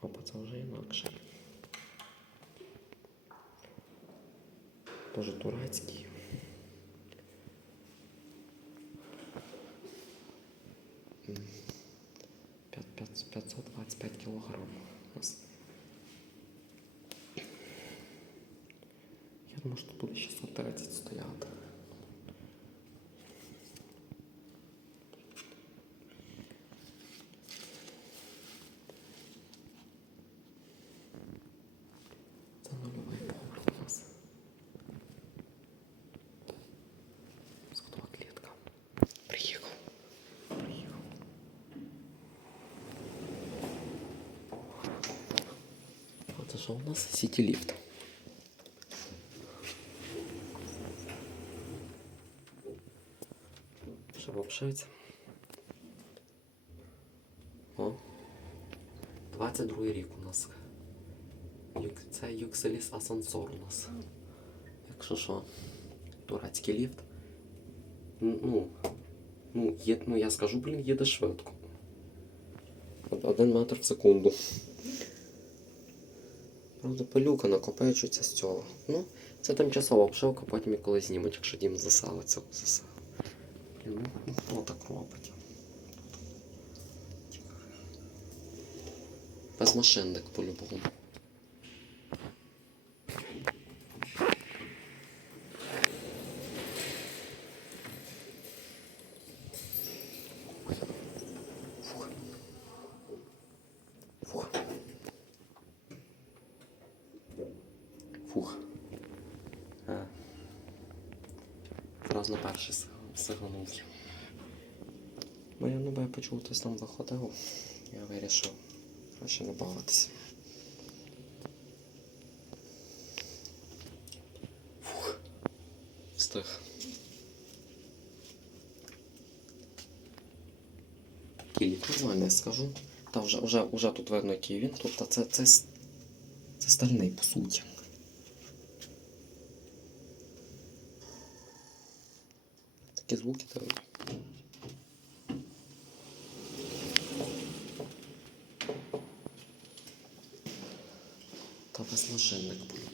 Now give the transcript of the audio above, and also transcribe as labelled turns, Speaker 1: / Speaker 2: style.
Speaker 1: Опа, це вже інакше. Тоже турецький. М. П'ят- п'ят- 525 кілограм. Я думаю, що тут буде 630 стояти. Це що у нас? Сіті ліфт. Ще обшивиться. О. 22 рік у нас. Це Юкселіс асансор у нас. Якщо що, турецький ліфт. Ну, ну, є, ну я скажу, блін, їде швидко. Од- Один метр в секунду. Правда, пилюка накопичується з цього. Ну, це тимчасова обшивка, потім і коли знімуть, якщо дім засалиться, заселить. Блін, ну, хто так робить? Безмашинник по-любому. Фух. Фух. Фух. А. Зразу на перший сиг- сиганув. Бо я ну, я почув, хтось там виходив. Я вирішив краще не бавитися. Фух. Встиг. Кілік нормально, я скажу. Та вже, вже, вже тут видно, який він. Тобто це, це, це стальний, по суті. Такі звуки та. Та безмашинник був.